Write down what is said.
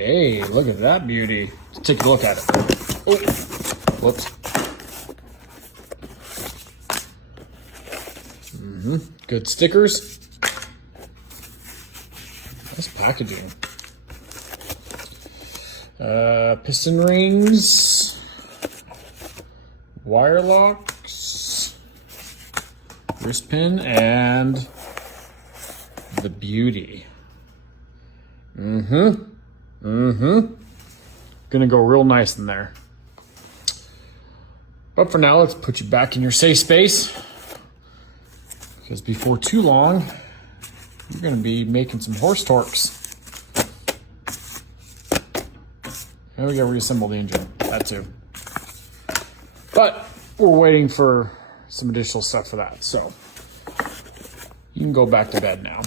Hey, look at that beauty. Let's take a look at it. Oh, whoops. Good stickers. Nice packaging. Piston rings. Wire locks. Wrist pin and the beauty. Gonna go real nice in there. But for now, let's put you back in your safe space, because before too long, you're gonna be making some horse torques. And we gotta reassemble the engine, that too. But we're waiting for some additional stuff for that, so you can go back to bed now.